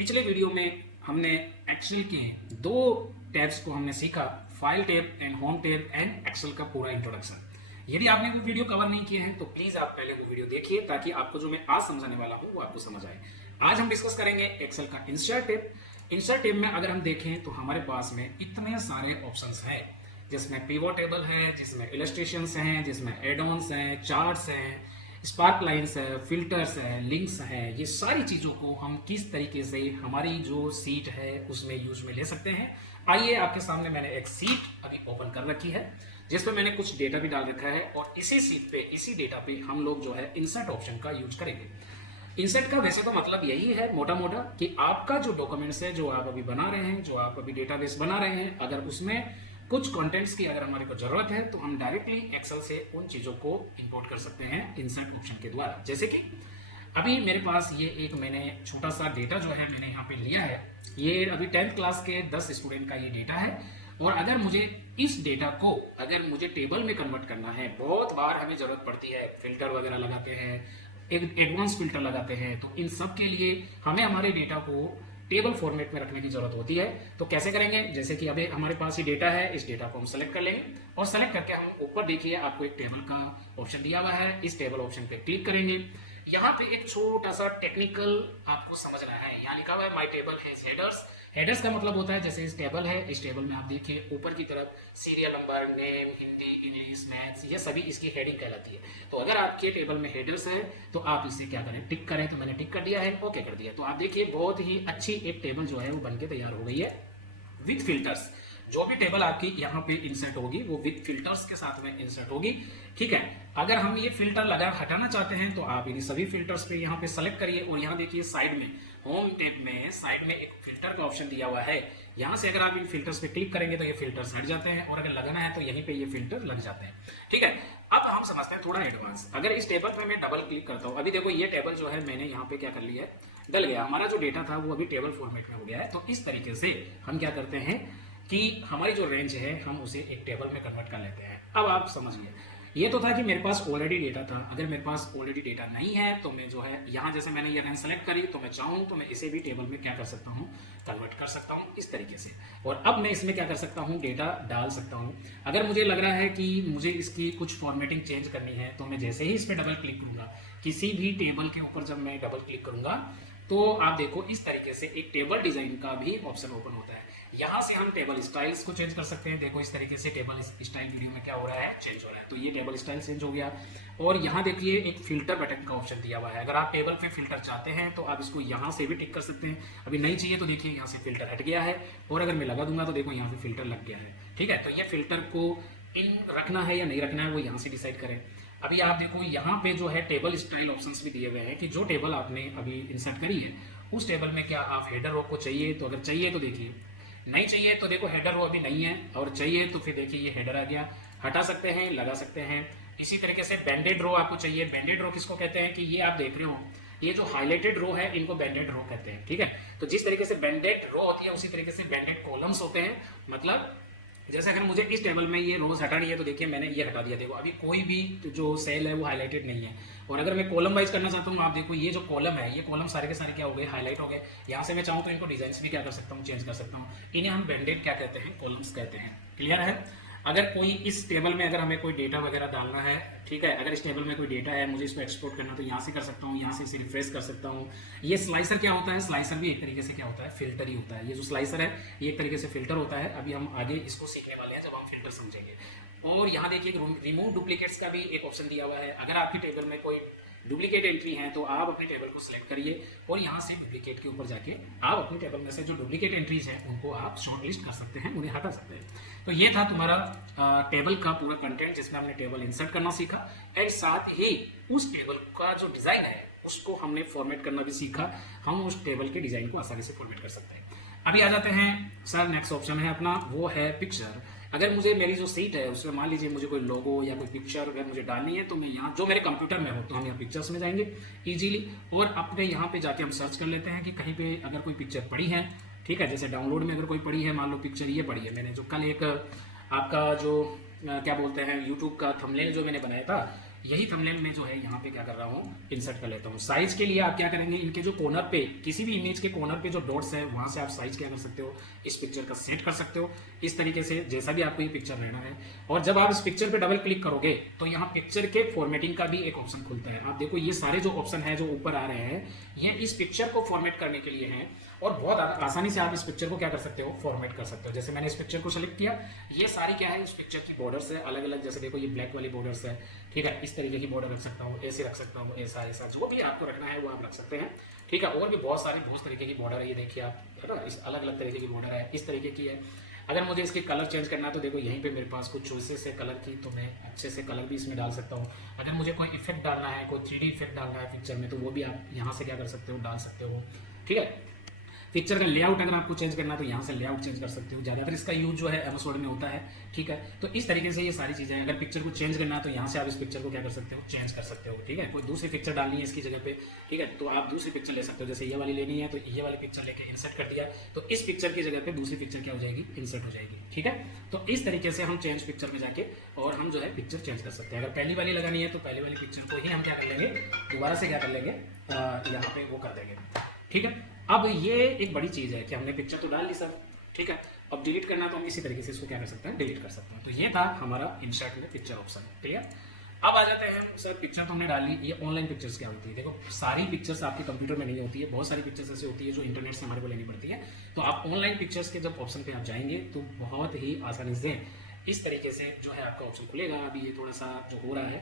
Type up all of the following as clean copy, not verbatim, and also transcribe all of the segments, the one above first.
पिछले वीडियो में हमने एक्सेल के दो टैब्स को हमने सीखा, file tab and home tab and Excel का पूरा इंट्रोडक्शन। यदि आपने वो वीडियो कवर नहीं किए हैं तो प्लीज आप पहले वो वीडियो देखिए ताकि आपको जो मैं आज समझाने वाला हूँ वो आपको समझ आए। आज हम डिस्कस करेंगे एक्सेल का इंसर्ट टैब। इंसर्ट टैब में अगर हम देखें तो हमारे पास में इतने सारे ऑप्शंस हैं, जिसमें पिवट टेबल है, जिसमें इलस्ट्रेशंस हैं, जिसमें एड ऑन्स हैं, चार्ट्स हैं, स्पार्क लाइन्स है, फिल्टर्स है, लिंक्स है। ये सारी चीजों को हम किस तरीके से हमारी जो सीट है उसमें यूज में ले सकते हैं। आइए, आपके सामने मैंने एक सीट अभी ओपन कर रखी है जिसपे मैंने कुछ डेटा भी डाल रखा है और इसी सीट पे, इसी डेटा पे हम लोग जो है इंसर्ट ऑप्शन का यूज करेंगे। इंसर्ट का वैसे तो मतलब यही है मोटा मोटा कि आपका जो डॉक्यूमेंट्स है, जो आप अभी बना रहे हैं, जो आप अभी डेटाबेस बना रहे हैं, अगर उसमें कुछ कंटेंट्स की अगर हमारे को जरूरत है तो हम डायरेक्टली एक्सेल से उन चीजों को इंपोर्ट कर सकते हैं इंसर्ट ऑप्शन के द्वारा। जैसे कि अभी मेरे पास ये एक मैंने छोटा सा डेटा जो है मैंने यहाँ पे लिया है। ये अभी 10th क्लास के 10 स्टूडेंट का ये डेटा है और अगर मुझे इस डेटा को अगर मुझे टेबल में कन्वर्ट करना है, बहुत बार हमें जरूरत पड़ती है, फिल्टर वगैरह लगाते हैं, एक एडवांस फिल्टर लगाते हैं, तो इन सब के लिए हमें हमारे डेटा को टेबल फॉर्मेट में रखने की जरूरत होती है। तो कैसे करेंगे? जैसे कि अभी हमारे पास ये डेटा है, इस डेटा को हम सेलेक्ट कर लेंगे और सेलेक्ट करके हम ऊपर देखिए आपको एक टेबल का ऑप्शन दिया हुआ है। इस टेबल ऑप्शन पे क्लिक करेंगे। यहाँ पे एक छोटा सा टेक्निकल आपको समझना है। यहाँ लिखा हुआ है माई टेबल हैज हेडर्स। हेडर्स का मतलब होता है जैसे इस टेबल है, इस टेबल में आप देखिए ऊपर की तरफ serial number, name, Hindi, English, maths, ये सभी इसकी हेडिंग कहलाती है। तो अगर आपके टेबल में हेडर्स है तो आप इसे क्या करें, टिक करें। तो मैंने टिक कर दिया है, ओके कर दिया। तो आप देखिए बहुत ही अच्छी एक टेबल जो है वो बनके तैयार हो गई है विथ फिल्टर्स। जो भी टेबल आपकी यहाँ पे इंसर्ट होगी वो विद फिल्टर्स के साथ में इंसर्ट होगी। ठीक है, अगर हम ये फिल्टर लगा हटाना चाहते हैं तो आप इन सभी फिल्टर्स पे यहाँ पे सेलेक्ट करिए और यहाँ देखिए साइड में, होम टैब में साइड में एक फिल्टर का ऑप्शन दिया हुआ है। यहाँ से अगर आप इन फिल्टर्स पे क्लिक करेंगे तो ये फिल्टर्स हट जाते हैं और अगर लगाना है तो यहीं पे ये फिल्टर लग जाते हैं। ठीक है, अब हम समझते हैं थोड़ा एडवांस। अगर इस टेबल पे मैं डबल क्लिक करता हूँ, अभी देखो ये टेबल जो है मैंने यहाँ पे क्या कर लिया है, डल गया। हमारा जो डेटा था वो अभी टेबल फॉर्मेट में हो गया है। तो इस तरीके से हम क्या करते हैं कि हमारी जो रेंज है हम उसे एक टेबल में कन्वर्ट कर लेते हैं। अब आप समझिए, ये तो था कि मेरे पास ऑलरेडी डेटा था। अगर मेरे पास ऑलरेडी डेटा नहीं है तो मैं जो है यहाँ जैसे मैंने ये रेंज सेलेक्ट करी तो मैं चाहूँ तो मैं इसे भी टेबल में क्या कर सकता हूँ, कन्वर्ट कर सकता हूँ इस तरीके से। और अब मैं इसमें क्या कर सकता हूँ, डेटा डाल सकता हूँ। अगर मुझे लग रहा है कि मुझे इसकी कुछ फॉर्मेटिंग चेंज करनी है तो मैं जैसे ही इस पर डबल क्लिक करूंगा, किसी भी टेबल के ऊपर जब मैं डबल क्लिक करूंगा तो आप देखो इस तरीके से एक टेबल डिजाइन का भी ऑप्शन ओपन होता है। यहाँ से हम टेबल स्टाइल्स को चेंज कर सकते हैं। देखो इस तरीके से टेबल स्टाइल वीडियो में क्या हो रहा है, चेंज हो रहा है। तो ये टेबल स्टाइल चेंज हो गया। और यहाँ देखिए एक फिल्टर बटन का ऑप्शन दिया हुआ है। अगर आप टेबल पे फिल्टर चाहते हैं तो आप इसको यहाँ से भी टिक कर सकते हैं। अभी नहीं चाहिए तो देखिए यहाँ से फिल्टर हट गया है और अगर मैं लगा दूंगा तो देखो यहाँ पे फिल्टर लग गया है। ठीक है, तो ये फिल्टर को इन रखना है या नहीं रखना है वो यहाँ से डिसाइड करें। अभी आप देखो यहाँ पे जो है टेबल स्टाइल ऑप्शंस भी दिए हुए हैं कि जो टेबल आपने अभी इंसर्ट करी है उस टेबल में क्या आप हेडर रो को चाहिए, तो अगर चाहिए तो देखिए, नहीं चाहिए तो देखो हेडर रो अभी नहीं है, और चाहिए तो फिर देखिए ये हेडर आ गया, हटा सकते हैं, लगा सकते हैं। इसी तरीके से बैंडेड रो आपको चाहिए। बैंडेड रो किसको कहते हैं कि ये आप देख रहे हो, ये जो हाईलाइटेड रो है इनको बैंडेड रो कहते हैं। ठीक है, तो जिस तरीके से बैंडेड रो होती है उसी तरीके से बैंडेड कॉलम्स होते हैं। मतलब जैसे अगर मुझे इस टेबल में ये रोज हटानी है तो देखिए मैंने ये हटा दिया। देखो अभी कोई भी जो सेल है वो हाईलाइटेड नहीं है। और अगर मैं कॉलम वाइज करना चाहता हूँ, आप देखो ये जो कॉलम है, ये कॉलम सारे के सारे क्या हो गए, हाईलाइट हो गए। यहाँ से मैं चाहूँ तो इनको डिजाइन भी क्या कर सकता हूँ, चेंज कर सकता हूँ। इन्हें हम बैंडेड क्या कहते हैं, कॉलम्स कहते हैं। क्लियर है? अगर कोई इस टेबल में अगर हमें कोई डेटा वगैरह डालना है, ठीक है, अगर इस टेबल में कोई डेटा है मुझे इसको एक्सपोर्ट करना तो यहाँ से कर सकता हूँ, यहाँ से इसे रिफ्रेश कर सकता हूँ। ये स्लाइसर क्या होता है, स्लाइसर भी एक तरीके से क्या होता है, फिल्टर ही होता है। ये जो स्लाइसर है ये एक तरीके से फिल्टर होता है। अभी हम आगे इसको सीखने वाले हैं जब हम फिल्टर समझेंगे। और यहाँ देखिए रिमूव डुप्लीकेट्स का भी एक ऑप्शन दिया हुआ है। अगर आपकी टेबल में कोई डुप्लीकेट एंट्री है तो आप अपने टेबल को सिलेक्ट करिए और यहाँ से डुप्लीकेट के ऊपर जाके आप अपने टेबल में से जो डुप्लीकेट एंट्रीज हैं उनको आप शॉर्ट लिस्ट कर सकते हैं, उन्हें हटा सकते हैं। तो ये था तुम्हारा टेबल का पूरा कंटेंट जिसमें हमने टेबल इंसर्ट करना सीखा एंड साथ ही उस टेबल का जो डिजाइन है उसको हमने फॉर्मेट करना भी सीखा। हम उस टेबल के डिजाइन को आसानी से फॉर्मेट कर सकते हैं। अभी आ जाते हैं सर, नेक्स्ट ऑप्शन है अपना, वो है पिक्चर। अगर मुझे मेरी जो सीट है उसमें मान लीजिए मुझे कोई लोगो या कोई पिक्चर अगर मुझे डालनी है तो मैं यहाँ जो मेरे कंप्यूटर में हो तो हम यहाँ पिक्चर्स में जाएंगे इजीली और अपने यहाँ पे जाके हम सर्च कर लेते हैं कि कहीं पे अगर कोई पिक्चर पड़ी है। ठीक है, जैसे डाउनलोड में अगर कोई पड़ी है, मान लो पिक्चर ये पड़ी है, मैंने जो कल एक आपका जो क्या बोलते हैं यूट्यूब का थंबनेल जो मैंने बनाया था यही थंबनेल में जो है यहाँ पे क्या कर रहा हूँ, इंसर्ट कर लेता हूँ। साइज के लिए आप क्या करेंगे, इनके जो कॉर्नर पे, किसी भी इमेज के कॉर्नर पे जो डॉट्स है वहां से आप साइज क्या कर सकते हो, इस पिक्चर का सेट कर सकते हो इस तरीके से, जैसा भी आपको ये पिक्चर लेना है। और जब आप इस पिक्चर पे डबल क्लिक करोगे तो यहाँ पिक्चर के फॉर्मेटिंग का भी एक ऑप्शन खुलता है। आप देखो ये सारे जो ऑप्शन है जो ऊपर आ रहे हैं, ये इस पिक्चर को फॉर्मेट करने के लिए हैं। और बहुत आसानी से आप इस पिक्चर को क्या कर सकते हो, फॉर्मेट कर सकते हो। जैसे मैंने इस पिक्चर को सेलेक्ट किया, ये सारी क्या है, इस पिक्चर की बॉर्डर्स है अलग अलग। जैसे देखो ये ब्लैक वाली बॉर्डर्स है, ठीक है, इस तरीके की बॉर्डर रख सकता हूँ, ऐसे रख सकता हूँ, ऐसा ऐसा जो भी आपको रखना है वो आप रख सकते हैं, ठीक है। और भी बहुत तरीके की बॉर्डर है, ये देखिए आप, है ना, इस अलग अलग तरीके की बॉर्डर है, इस तरीके की है। अगर मुझे इसके कलर चेंज करना है तो देखो यहीं पे मेरे पास कुछ चॉइसेस है कलर की, तो मैं अच्छे से कलर भी इसमें डाल सकता हूँ। अगर मुझे कोई इफेक्ट डालना है, कोई 3D इफेक्ट डालना है पिक्चर में, तो वो भी आप यहाँ से क्या कर सकते हो, डाल सकते हो, ठीक है। पिक्चर का लेआउट अगर आपको चेंज करना है तो यहाँ से लेआउट चेंज कर सकते हो। ज़्यादातर इसका यूज जो है एमएस वर्ड में होता है, ठीक है। तो इस तरीके से ये सारी चीज़ें हैं। अगर पिक्चर को चेंज करना है तो यहाँ से आप इस पिक्चर को क्या कर सकते हो, चेंज कर सकते हो, ठीक है। कोई दूसरी पिक्चर डालनी है इसकी जगह पे, ठीक है, तो आप दूसरी पिक्चर ले सकते हो। जैसे ये वाली लेनी है तो ये वाली पिक्चर लेके इंसर्ट कर दिया, तो इस पिक्चर की जगह पे दूसरी पिक्चर क्या हो जाएगी, इंसर्ट हो जाएगी, ठीक है। तो इस तरीके से हम चेंज पिक्चर में जाके और हम जो है पिक्चर चेंज कर सकते हैं। अगर पहली वाली लगानी है तो पहली वाली पिक्चर को ही हम क्या कर लेंगे, दोबारा से क्या कर लेंगे, यहाँ पे वो कर देंगे, ठीक है। अब ये एक बड़ी चीज है कि हमने पिक्चर तो डाल ली सर, ठीक है। अब डिलीट करना तो हम इसी तरीके से इसको क्या कर सकते हैं, डिलीट कर सकते हैं। तो ये था हमारा इंसर्ट में पिक्चर ऑप्शन, क्लियर। अब आ जाते हैं सर, पिक्चर तो हमने डाल ली, ये ऑनलाइन पिक्चर्स क्या होती है। देखो सारी पिक्चर्स आपके कंप्यूटर में नहीं होती है, बहुत सारी पिक्चर्स ऐसी होती है जो इंटरनेट से हमारे को लेनी पड़ती है। तो आप ऑनलाइन पिक्चर्स के जब ऑप्शन पे आप जाएंगे तो बहुत ही आसानी से इस तरीके से जो है आपका ऑप्शन खुलेगा। अभी ये थोड़ा सा जो हो रहा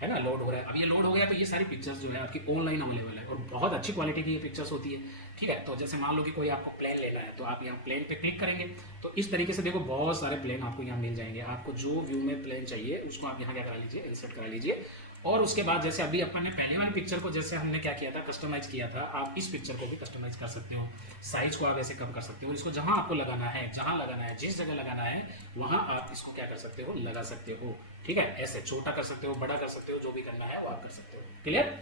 है ना, लोड हो रहा है। अब ये लोड हो गया तो ये सारी पिक्चर्स जो है आपकी ऑनलाइन अवेलेबल है और बहुत अच्छी क्वालिटी की ये पिक्चर्स होती है, ठीक है। तो जैसे मान लो कि कोई आपको प्लेन लेना है तो आप यहाँ प्लेन पे क्लिक करेंगे तो इस तरीके से देखो बहुत सारे प्लेन आपको यहाँ मिल जाएंगे। आपको जो व्यू में प्लेन चाहिए उसको आप यहाँ क्या करा लीजिए, इंसर्ट करा लीजिए। और उसके बाद जैसे अभी अपन ने पहले वाली पिक्चर को जैसे हमने क्या किया था, कस्टमाइज किया था, आप इस पिक्चर को भी कस्टमाइज कर सकते हो। साइज को आप ऐसे कम कर सकते हो, इसको जहां आपको लगाना है, जहां लगाना है, जिस जगह लगाना है वहां आप इसको क्या कर सकते हो, लगा सकते हो, ठीक है। ऐसे छोटा कर सकते हो, बड़ा कर सकते हो, जो भी करना है वो आप कर सकते हो, क्लियर।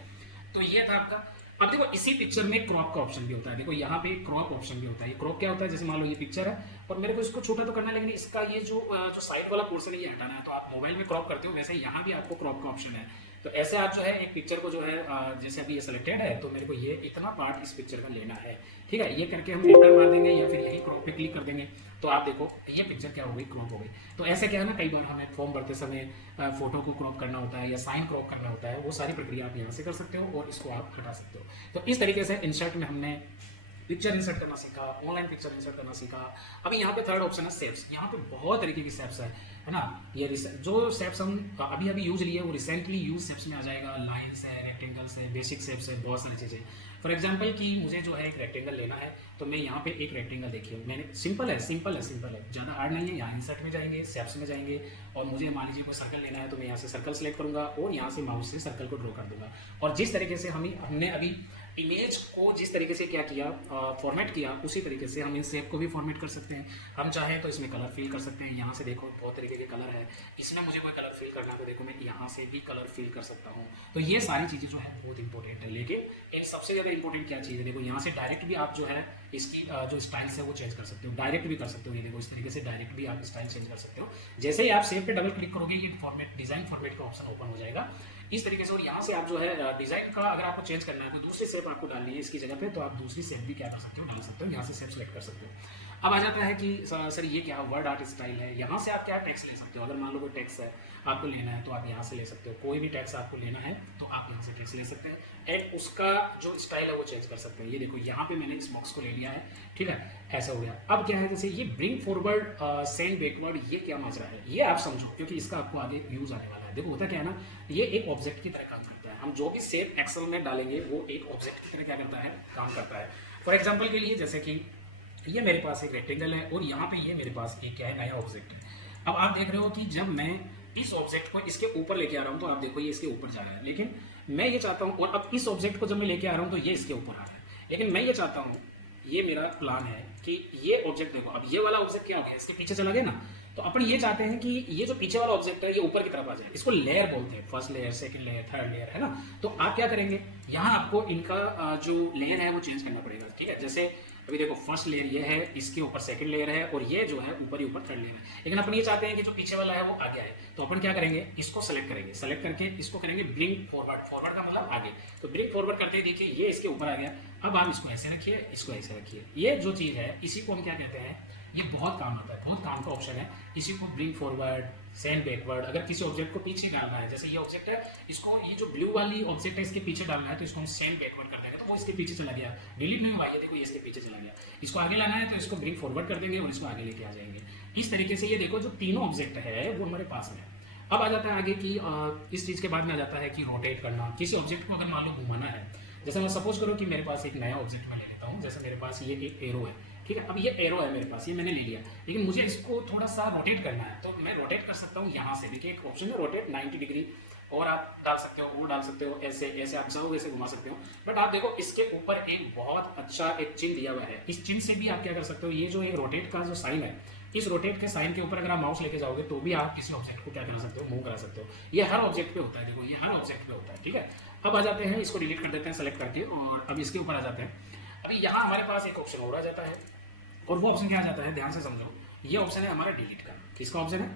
तो ये था आपका। अब देखो इसी पिक्चर में क्रॉप का ऑप्शन भी होता है। देखो यहाँ पे क्रॉप ऑप्शन भी होता है। ये क्रॉप क्या होता है, जैसे मान लो ये पिक्चर है और मेरे को इसको छोटा तो करना है, लेकिन इसका ये जो साइड वाला पोर्शन है ये हटाना है। तो आप मोबाइल में क्रॉप करते हो, वैसे यहाँ भी आपको क्रॉप का ऑप्शन है। तो ऐसे आप जो है एक पिक्चर को जो है जैसे अभी ये सिलेक्टेड है तो मेरे को ये इतना पार्ट इस पिक्चर का लेना है, ठीक है। ये करके हम एंटर मार देंगे या फिर यही क्रॉप पे क्लिक कर देंगे तो आप देखो ये पिक्चर क्या हो गई, क्रॉप हो गई। तो ऐसे क्या है ना, कई बार हमें फॉर्म भरते समय फोटो को क्रॉप करना होता है या साइन क्रॉप करना होता है, वो सारी प्रक्रिया आप यहाँ से कर सकते हो और इसको आप हटा सकते हो। तो इस तरीके से इंसर्ट में हमने पिक्चर इंसर्ट करना सीखा, ऑनलाइन पिक्चर इंसर्ट करना सीखा। अभी यहाँ पे थर्ड ऑप्शन है सेप्स। यहाँ पे बहुत तरीके की सेप्स है ना। ये जो सेप्स हम अभी अभी यूज लिए वो रिसेंटली यूज सेप्स में आ जाएगा। लाइन्स है, रेक्टेंगल्स है, बेसिक सेप्स है, बहुत सारी चीज़ें। फॉर एग्जाम्पल कि मुझे जो है एक रेक्टेंगल लेना है तो मैं यहाँ पे एक रेक्टेंगल देखिए, मैंने सिंपल है ज़्यादा हार्ड नहीं है। यहाँ इंसर्ट में जाएंगे, सेप्स में जाएंगे और मुझे मान लीजिए कोई सर्कल लेना है तो मैं यहाँ से सर्कल सेलेक्ट करूंगा और यहाँ से माउस से सर्कल को ड्रॉ कर दूंगा। और जिस तरीके से हमने अभी इमेज को जिस तरीके से क्या किया, फॉर्मेट किया, उसी तरीके से हम इन शेप को भी फॉर्मेट कर सकते हैं। हम चाहें तो इसमें कलर फिल कर सकते हैं। यहाँ से देखो बहुत तरीके के कलर है, इसमें मुझे कोई कलर फिल करना है तो देखो मैं यहाँ से भी कलर फिल कर सकता हूँ। तो ये सारी चीज़ें जो है बहुत इंपॉर्टेंट है। लेकिन इन सबसे ज़्यादा इंपॉर्टेंट क्या चीज़ है, देखो यहाँ से डायरेक्ट भी आप जो है इसकी जो स्टाइल्स है वो चेंज कर सकते हो, डायरेक्ट भी कर सकते हो। ये देखो इस तरीके से डायरेक्ट भी आप स्टाइल चेंज कर सकते हो। जैसे ही आप शेप पे डबल क्लिक करोगे ये फॉर्मेट, डिजाइन फॉर्मेट का ऑप्शन ओपन हो जाएगा इस तरीके से। और यहाँ से आप जो है डिजाइन का अगर आपको चेंज करना है तो दूसरी शेप आपको डालनी है इसकी जगह पे, तो आप दूसरी शेप भी क्या कर सकते हो, डाल सकते हो। यहाँ से शेप सेलेक्ट कर सकते हो। अब आ जाता है कि सर ये क्या वर्ड आर्ट स्टाइल है। यहाँ से आप क्या टैक्स ले सकते हो। अगर मान लो कोई टैक्स है आपको लेना है तो आप यहाँ से ले सकते हो। कोई भी टैक्स आपको लेना है तो आप यहाँ से टैक्स ले सकते हैं एंड उसका जो स्टाइल है वो चेंज कर सकते हैं। ये देखो यहाँ पे मैंने इस बॉक्स को ले लिया है, ठीक है, ऐसा हो गया। अब क्या है, जैसे ये ब्रिंग फॉरवर्ड सेंड बैकवर्ड, ये क्या माजरा है ये आप समझो, क्योंकि इसका आपको आगे यूज आने वाला है। देखो होता क्या है ना, ये एक ऑब्जेक्ट की तरह काम करता है। हम जो भी शेप एक्सेल में डालेंगे वो एक ऑब्जेक्ट की तरह क्या करता है, काम करता है। फॉर एग्जाम्पल के लिए जैसे कि ये मेरे पास एक रेक्टेंगल है और यहाँ पे ये मेरे पास एक क्या है, नया ऑब्जेक्ट है। अब आप देख रहे हो कि जब मैं इस ऑब्जेक्ट को इसके ऊपर लेके आ रहा हूँ तो आप देखो ये इसके ऊपर जा रहा है, लेकिन मैं ये चाहता हूँ, और अब इस ऑब्जेक्ट को जब मैं लेके आ रहा हूँ तो ये इसके ऊपर आ रहा है, लेकिन मैं ये चाहता हूँ, ये मेरा प्लान है कि ये ऑब्जेक्ट देखो, अब ये वाला ऑब्जेक्ट क्या हो गया, इसके पीछे चला गया ना। तो अपन ये चाहते हैं कि ये जो पीछे वाला ऑब्जेक्ट है ये ऊपर की तरफ आ जाए। इसको लेयर बोलते हैं, first layer, second layer, third layer, है ना। तो आप क्या करेंगे, यहाँ आपको इनका जो लेयर है वो चेंज करना पड़ेगा, ठीक है। जैसे अभी देखो फर्स्ट लेयर ये है, इसके ऊपर सेकंड लेयर है, और ये जो है ऊपर ही ऊपर थर्ड लेयर है। लेकिन अपन ये चाहते हैं कि जो पीछे वाला है वो आगे आए, तो अपन क्या करेंगे, इसको सेलेक्ट करेंगे, सेलेक्ट करके इसको करेंगे ब्रिंग फॉरवर्ड, फॉरवर्ड का मतलब आगे। तो ब्रिंग फॉरवर्ड करते ही देखिए ये इसके ऊपर आ गया। अब आप इसको ऐसे रखिए, इसको ऐसे रखिए। ये जो चीज़ है इसी को हम क्या कहते हैं, ये बहुत काम आता है, बहुत काम का ऑप्शन है। इसी को ब्रिंग फॉरवर्ड, सेंड बैकवर्ड। अगर किसी ऑब्जेक्ट को पीछे डालना है, जैसे ये ऑब्जेक्ट है, इसको ये जो ब्लू वाली ऑब्जेक्ट है इसके पीछे डालना है, तो इसको हम सेंड बैकवर्ड कर देंगे, तो वो इसके पीछे चला गया, डिलीट नहीं हुआ, ये देखो ये इसके पीछे चला गया। इसको आगे लाना है तो इसको ब्रिंग फॉरवर्ड कर देंगे और इसको आगे लेके आ जाएंगे। इस तरीके से ये देखो जो तीनों ऑब्जेक्ट है वो हमारे पास में है। अब आ जाता है आगे की इस चीज़ के बाद में आ जाता है कि रोटेट करना। किसी ऑब्जेक्ट को अगर मान लो घुमाना है, जैसे मैं सपोज करो कि मेरे पास एक नया ऑब्जेक्ट मैं ले लेता हूँ, जैसे मेरे पास ये एक एरो है, ठीक है। अब ये एरो है मेरे पास, ये मैंने ले लिया, लेकिन मुझे इसको थोड़ा सा रोटेट करना है, तो मैं रोटेट कर सकता हूँ यहाँ से। देखिए एक ऑप्शन है रोटेट 90 डिग्री, और आप डाल सकते हो, वो डाल सकते हो, ऐसे ऐसे आप चाहो वैसे घुमा सकते हो। बट आप देखो इसके ऊपर एक बहुत अच्छा एक चिन्ह दिया हुआ है, इस चिन्ह से भी आप क्या कर सकते हो, ये जो एक रोटेट का जो साइन है, इस रोटेट के साइन के ऊपर अगर आप माउस लेके जाओगे तो भी आप किसी ऑब्जेक्ट को क्या करा सकते हो, मूव करा सकते हो। ये हर ऑब्जेक्ट पे होता है, देखो ये हर ऑब्जेक्ट पे होता है, ठीक है। अब आ जाते हैं, इसको डिलीट कर देते हैं सेलेक्ट करके, और अब इसके ऊपर आ जाते हैं। अभी यहाँ हमारे पास एक ऑप्शन और आ जाता है, और वो ऑप्शन क्या आ जाता है, ध्यान से समझो। ये ऑप्शन है हमारा डिलीट का। किसका ऑप्शन है,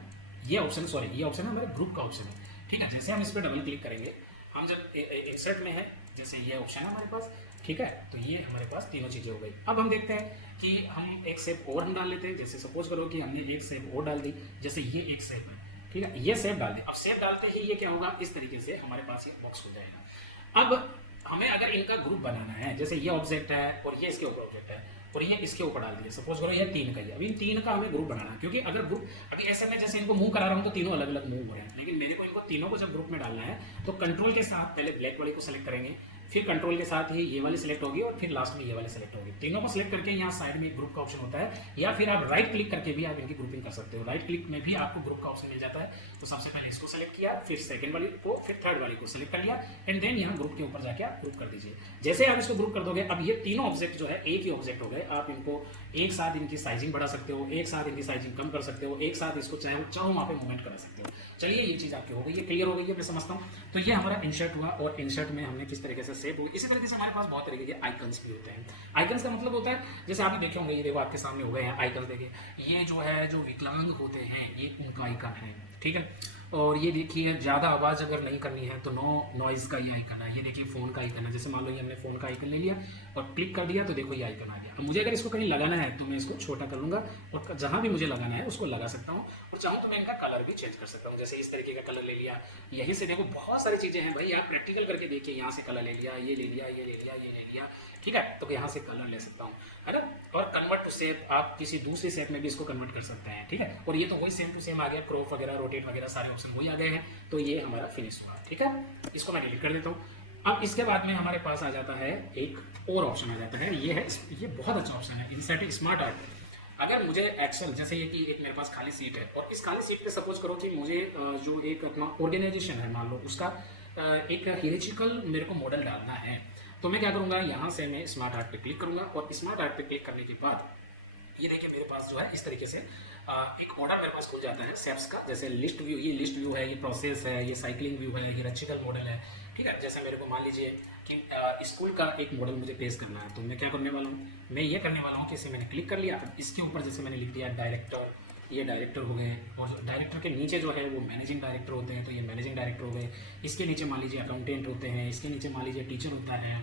ये ऑप्शन, सॉरी ये ऑप्शन है हमारे ग्रुप का ऑप्शन है, ठीक है। जैसे हम इस पर डबल क्लिक करेंगे, हम जब इंसर्ट में है, जैसे ये ऑप्शन है हमारे पास, ठीक है, तो ये हमारे पास तीनों चीज़ें हो गई। अब हम देखते हैं कि हम एक शेप और हम डाल लेते हैं। जैसे सपोज करो कि हमने एक शेप और डाल दी, जैसे ये एक शेप है, ठीक है, ये शेप डाल दी। अब शेप डालते ही ये क्या होगा, इस तरीके से हमारे पास ये बॉक्स हो जाएगा। अब हमें अगर इनका ग्रुप बनाना है, जैसे ये ऑब्जेक्ट है और ये इसके ऊपर ऑब्जेक्ट है और ये इसके ऊपर डाल दिया, सपोज करो ये तीन का ही है। अब इन तीन का हमें ग्रुप बनाना है, क्योंकि अगर ग्रुप अभी ऐसे में जैसे इनको मूव करा रहा हूँ तो तीनों अलग अलग मूव हो रहे हैं, लेकिन मेरे को इनको तीनों को जब ग्रुप में डालना है तो कंट्रोल के साथ पहले ब्लैक वाले को सेलेक्ट करेंगे, फिर कंट्रोल के साथ ही ये वाली सेलेक्ट होगी, और फिर लास्ट में ये वाली सेलेक्ट होगी। तीनों को सेलेक्ट करके यहाँ साइड में एक ग्रुप का ऑप्शन होता है, या फिर आप राइट क्लिक करके भी आप इनकी ग्रुपिंग कर सकते हो। राइट क्लिक में भी आपको ग्रुप का ऑप्शन मिल जाता है। तो सबसे पहले इसको सेलेक्ट किया, फिर सेकंड वाली को, फिर थर्ड वाली को सेलेक्ट कर लिया, एंड देन यहाँ ग्रुप के ऊपर जाके आप ग्रुप कर दीजिए। जैसे आप इसको ग्रुप कर दोगे, अब ये तीनों ऑब्जेक्ट जो है एक ही ऑब्जेक्ट हो गए। आप इनको एक साथ इनकी साइजिंग बढ़ा सकते हो, एक साथ इनकी साइजिंग कम कर सकते हो, एक साथ इसको चाहो वहाँ पे मूवमेंट करा सकते हो। चलिए ये चीज़ आपकी हो गई, ये क्लियर हो गई है, मैं समझता हूँ। तो ये हमारा इंसर्ट हुआ, और इंसर्ट में हमने किस तरीके से सेव हुई। इसी तरीके से हमारे पास बहुत तरीके के आइकन्स भी होते हैं। आइकन्स का मतलब होता है, जैसे आप भी देखे होंगे, ये देखो आपके सामने हो गए हैं आइकन। देखिए ये जो है, जो विकलांग होते हैं, ये उनका आइकन है, ठीक है। और ये देखिए ज़्यादा आवाज़ अगर नहीं करनी है तो नो नॉइज़ का ये आइकन है। ये देखिए फ़ोन का आइकन है, जैसे मान लो ये हमने फ़ोन का आइकन ले लिया और क्लिक कर दिया, तो देखो ये आइकन आ गया। अब मुझे अगर इसको कहीं लगाना है तो मैं इसको छोटा कर लूँगा, और जहाँ भी मुझे लगाना है उसको लगा सकता हूँ, और चाहूँ तो मैं इनका कलर भी चेंज कर सकता हूँ। जैसे इस तरीके का कलर ले लिया, यहीं से देखो बहुत सारी चीज़ें हैं भाई, आप प्रैक्टिकल करके देखिए। यहाँ से कलर ले लिया, ये ले लिया, ये ले लिया, ये ले लिया, ठीक है। तो यहाँ से कलर ले सकता हूँ, है ना। और कन्वर्ट टू शेप, आप किसी दूसरी शेप में भी इसको कन्वर्ट कर सकते हैं, ठीक है। और ये तो वही सेम टू सेम आ गया, क्रॉप वगैरह, रोटेट वगैरह सारे ऑप्शन वही आ गए हैं। तो ये हमारा फिनिश हुआ, ठीक है। इसको मैं डिलीट कर देता हूँ। अब इसके बाद में हमारे पास आ जाता है एक और ऑप्शन आ जाता है, ये है, ये बहुत अच्छा ऑप्शन है, इंसर्ट स्मार्ट आर्ट। अगर मुझे एक्सेल, जैसे ये कि एक मेरे पास खाली सीट है, और इस खाली सीट पे सपोज करो कि मुझे जो एक अपना ऑर्गेनाइजेशन है, मान लो उसका एक हियरार्चिकल मेरे को मॉडल डालना है, तो मैं क्या करूँगा, यहाँ से मैं स्मार्ट आर्ट पे क्लिक करूँगा, और स्मार्ट आर्ट पे क्लिक करने के बाद ये देखिए मेरे पास जो है इस तरीके से एक ऑर्डर मेरे पास खुल जाता है शेप्स का। जैसे लिस्ट व्यू, ये लिस्ट व्यू है, ये प्रोसेस है, ये साइक्लिंग व्यू है, ये रचिकल मॉडल है, ठीक है। जैसे मेरे को मान लीजिए कि स्कूल का एक मॉडल मुझे पेश करना है, तो मैं क्या करने वाला हूँ, मैं ये करने वाला हूँ कि इसे मैंने क्लिक कर लिया। अब इसके ऊपर जैसे मैंने लिख दिया डायरेक्टर, ये डायरेक्टर हो गए, और डायरेक्टर के नीचे जो है वो मैनेजिंग डायरेक्टर होते हैं, तो ये मैनेजिंग डायरेक्टर हो गए। इसके नीचे मान लीजिए अकाउंटेंट होते हैं, इसके नीचे मान लीजिए टीचर होता है,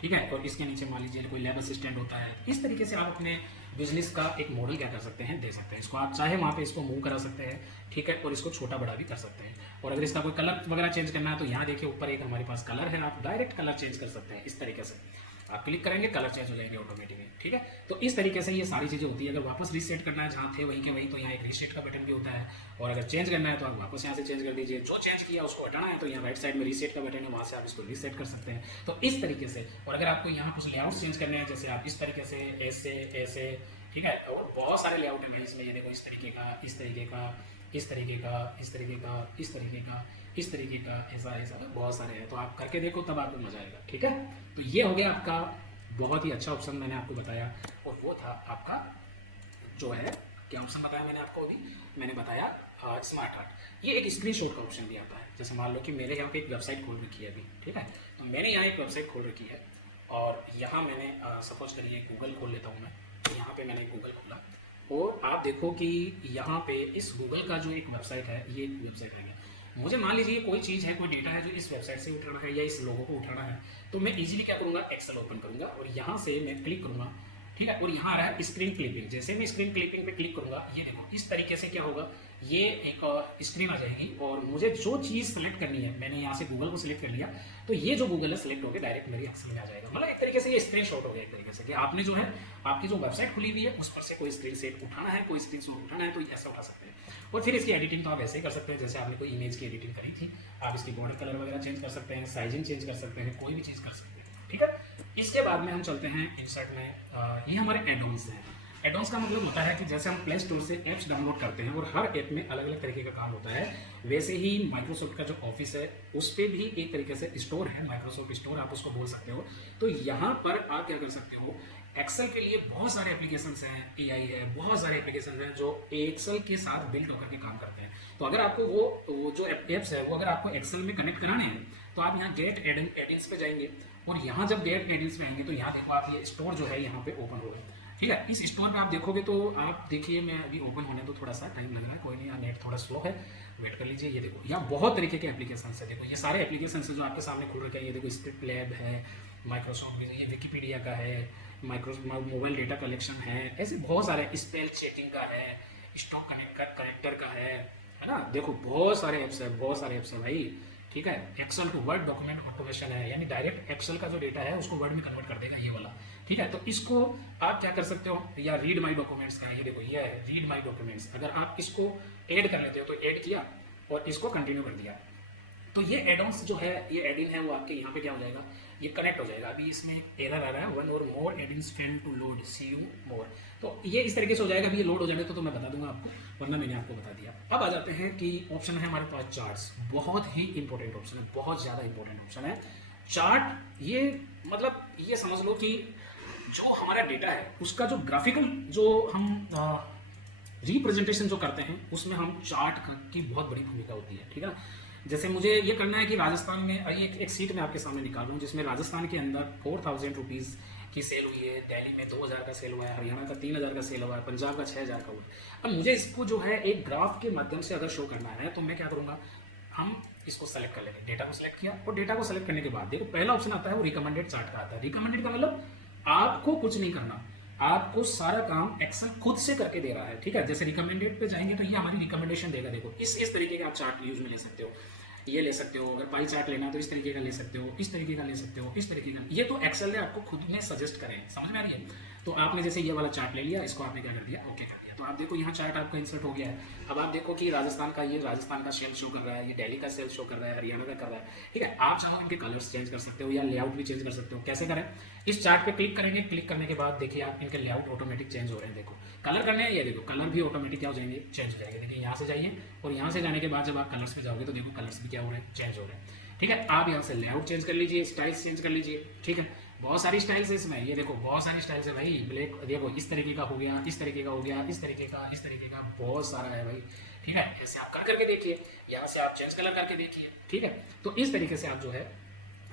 ठीक है। और इसके नीचे मान लीजिए कोई लैब असिस्टेंट होता है। इस तरीके से आप अपने बिजनेस का एक मॉडल क्या कर सकते हैं, दे सकते हैं। इसको आप चाहे वहाँ पे इसको मूव करा सकते हैं, ठीक है, और इसको छोटा बड़ा भी कर सकते हैं। और अगर इसका कोई कलर वगैरह चेंज करना है तो यहाँ देखिए ऊपर एक हमारे पास कलर है, आप डायरेक्ट कलर चेंज कर सकते हैं। इस तरीके से आप क्लिक करेंगे, कलर चेंज हो जाएंगे ऑटोमेटिकली, ठीक है। तो इस तरीके से ये सारी चीज़ें होती है। अगर वापस रीसेट करना है जहाँ थे वहीं के वहीं, तो यहाँ एक रीसेट का बटन भी होता है। और अगर चेंज करना है तो आप वापस यहाँ से चेंज कर दीजिए। जो चेंज किया उसको हटाना है तो यहाँ राइट साइड में रीसेट का बटन है, वहाँ से आप इसको रीसेट कर सकते हैं। तो इस तरीके से, और अगर आपको यहाँ कुछ लेआउट चेंज करने हैं, जैसे आप इस तरीके से ऐसे ऐसे, ठीक है। और बहुत सारे लेआउट हैं इसमें, ये देखो इस तरीके का, इस तरीके का, इस तरीके का, इस तरीके का, इस तरीके का, इस तरीके का, ऐसा ऐसा बहुत सारे हैं। तो आप करके देखो, तब आपको मजा आएगा, ठीक है। तो ये हो गया आपका बहुत ही अच्छा ऑप्शन मैंने आपको बताया। और वो था आपका जो है, क्या ऑप्शन बताया मैंने आपको अभी, मैंने बताया स्मार्ट आर्ट। ये एक स्क्रीनशॉट का ऑप्शन भी आता है। जैसे मान लो कि मेरे यहाँ पे एक वेबसाइट खोल रखी है अभी, ठीक है। तो मैंने यहाँ एक वेबसाइट खोल रखी है, और यहाँ मैंने सपोज करिए गूगल खोल लेता हूँ मैं। यहाँ पे मैंने गूगल खोला और आप देखो कि यहाँ पे इस गूगल का जो एक वेबसाइट है, ये एक वेबसाइट है। मुझे मान लीजिए कोई चीज़ है, कोई डेटा है जो इस वेबसाइट से उठाना है या इस लोगो को उठाना है, तो मैं इजीली क्या करूँगा, एक्सेल ओपन करूँगा और यहाँ से मैं क्लिक करूँगा, ठीक है। और यहाँ आ रहा है स्क्रीन क्लिपिंग। जैसे मैं स्क्रीन क्लिपिंग पे क्लिक करूँगा, ये देखो इस तरीके से क्या होगा, ये एक स्क्रीन आ जाएगी और मुझे जो चीज़ सेलेक्ट करनी है, मैंने यहाँ से गूगल को सिलेक्ट कर लिया, तो ये जो गूगल है सिलेक्ट होकर डायरेक्ट मेरी एक्सेल में आ जाएगा। मतलब एक तरीके से ये स्क्रीन शॉट हो गया एक तरीके से, कि आपने जो है आपकी जो वेबसाइट खुली हुई है उस पर से कोई स्क्रीन सेट उठाना है, कोई स्क्रीन शॉट उठाना है, तो ऐसा उठा सकते हैं। और फिर इसकी एडिटिंग तो आप ऐसे ही कर सकते हैं, जैसे आपने कोई इमेज की एडिटिंग करी थी, आप इसकी बॉर्डर कलर वगैरह चेंज कर सकते हैं, साइजिंग चेंज कर सकते हैं, कोई भी चीज़ कर सकते हैं, ठीक है। इसके बाद में हम चलते हैं इंसर्ट में। ये हमारे एडॉन्स हैं। एडॉन्स का मतलब होता है कि जैसे हम प्ले स्टोर से ऐप्स डाउनलोड करते हैं और हर ऐप में अलग अलग तरीके का काम होता है, वैसे ही माइक्रोसॉफ्ट का जो ऑफिस है उस पर भी एक तरीके से स्टोर है, माइक्रोसॉफ्ट स्टोर आप उसको बोल सकते हो। तो यहाँ पर आप क्या कर सकते हो, एक्सेल के लिए बहुत सारे एप्लीकेशंस हैं, एआई है, बहुत सारे एप्लीकेशन हैं जो एक्सेल के साथ बिल्ड होकर के काम करते हैं। तो अगर आपको वो जो एप्स है वो अगर आपको एक्सेल में कनेक्ट कराने हैं, तो आप यहाँ गेट एडिंग्स पे जाएंगे और यहाँ जब गेट एडिंग्स पे आएंगे तो यहाँ देखो आप ये स्टोर जो है यहाँ पे ओपन होगा, ठीक है। इस स्टोर पे आप देखोगे तो आप देखिए, मैं अभी ओपन होने तो थोड़ा सा टाइम लग रहा है, कोई नहीं, यहाँ नेट थोड़ा स्लो है, वेट कर लीजिए। ये देखो यहाँ बहुत तरीके के एप्लीकेशन है, देखो ये सारे एप्लीकेशन है जो आपके सामने खुल रखे हैं। ये देखो स्क्रिप्ट लैब है, माइक्रोसॉफ्ट, ये विकीपीडिया का है, मोबाइल डेटा कलेक्शन है, ऐसे बहुत सारे, स्पेल चेकिंग का है, स्टॉक कनेक्टर का है ना। देखो बहुत सारे ऐप्स है, बहुत सारे ऐप्स है भाई, ठीक है। Excel to Word document automation है, यानी डायरेक्ट एक्सेल का जो डेटा है उसको वर्ड में कन्वर्ट कर देगा ये वाला, ठीक है। तो इसको आप क्या कर सकते हो, या रीड माई डॉक्यूमेंट्स का, ये देखो ये है रीड माई डॉक्यूमेंट्स। अगर आप इसको ऐड कर लेते हो तो ऐड किया और इसको कंटिन्यू कर दिया, तो ये एडॉन्स जो है, ये एडिन है, वो आपके यहाँ पे क्या हो जाएगा, ये कनेक्ट हो जाएगा। अभी इसमें एरर आ रहा है, वन और more add-ins fail to load, see you more. तो ये इस तरीके से हो जाएगा। अभी ये लोड हो जाएगा तो मैं बता दूंगा आपको, वरना मैंने आपको बता दिया। अब आ जाते हैं कि ऑप्शन है हमारे पास चार्ट्स, बहुत ही इंपॉर्टेंट ऑप्शन है, बहुत ज़्यादा इंपॉर्टेंट ऑप्शन है चार्ट। ये मतलब ये समझ लो कि जो हमारा डेटा है उसका जो ग्राफिकल जो हम रिप्रेजेंटेशन जो करते हैं उसमें हम चार्ट की बहुत बड़ी भूमिका होती है, ठीक है। जैसे मुझे ये करना है कि राजस्थान में एक सीट मैं आपके सामने निकाल रहा हूँ जिसमें राजस्थान के अंदर 4000 रुपीज़ की सेल हुई है, दिल्ली में 2000 का सेल हुआ है, हरियाणा का 3000 का सेल हुआ है, पंजाब का 6000 का हुआ है। अब मुझे इसको जो है एक ग्राफ के माध्यम से अगर शो करना है तो मैं क्या करूँगा, हम इसको सेलेक्ट कर लेंगे, डेटा को सेलेक्ट किया और डेटा को सेलेक्ट करने के बाद देखो पहला ऑप्शन आता है वो रिकमेंडेड चार्ट का आता है। रिकमेंडेड का मतलब आपको कुछ नहीं करना, आपको सारा काम एक्सेल खुद से करके दे रहा है, ठीक है। जैसे रिकमेंडेड पे जाएंगे तो ये हमारी रिकमेंडेशन देगा। देखो इस तरीके का आप चार्ट यूज में ले सकते हो, ये ले सकते हो, अगर पाई चार्ट लेना तो इस तरीके का ले सकते हो, इस तरीके का ले सकते हो, इस तरीके का। ये तो एक्सेल ने आपको खुद में सजेस्ट करें, समझ में आ रही है। तो आपने जैसे ये वाला चार्ट ले लिया, इसको आपने क्या कर दिया, ओके कर दिया। तो आप देखो यहाँ चार्ट आपका इंसर्ट हो गया है। अब आप देखो कि राजस्थान का, ये राजस्थान का सेल शो कर रहा है, ये दिल्ली का सेल शो कर रहा है, हरियाणा का कर रहा है, ठीक है। आप चाहो इनके कलर्स चेंज कर सकते हो या लेआउट भी चेंज कर सकते हो। कैसे करें, इस चार्ट पे क्लिक करेंगे, क्लिक करने के बाद देखिए आप इनके लेआउट ऑटोमेटिक चेंज हो रहे हैं। देखो कलर करने हैं, ये देखो कलर भी ऑटोमेटिक क्या हो जाएंगे, चेंज हो जाएंगे। देखिए यहाँ से जाइए और यहाँ से जाने के बाद जब आप कलर्स में जाओगे तो देखो कलर्स भी क्या हो रहे हैं, चेंज हो रहे हैं, ठीक है। आप यहाँ से लेआउट चेंज कर लीजिए, स्टाइल्स चेंज कर लीजिए, ठीक है। बहुत सारी स्टाइल्स है इसमें, ये देखो बहुत सारी स्टाइल्स है भाई। ब्लैक देखो इस तरीके का हो गया, इस तरीके का हो गया, इस तरीके का, इस तरीके का, बहुत सारा है भाई, ठीक है। ऐसे आप कर करके देखिए, यहाँ से आप चेंज कलर करके देखिए, ठीक है। तो इस तरीके से आप जो है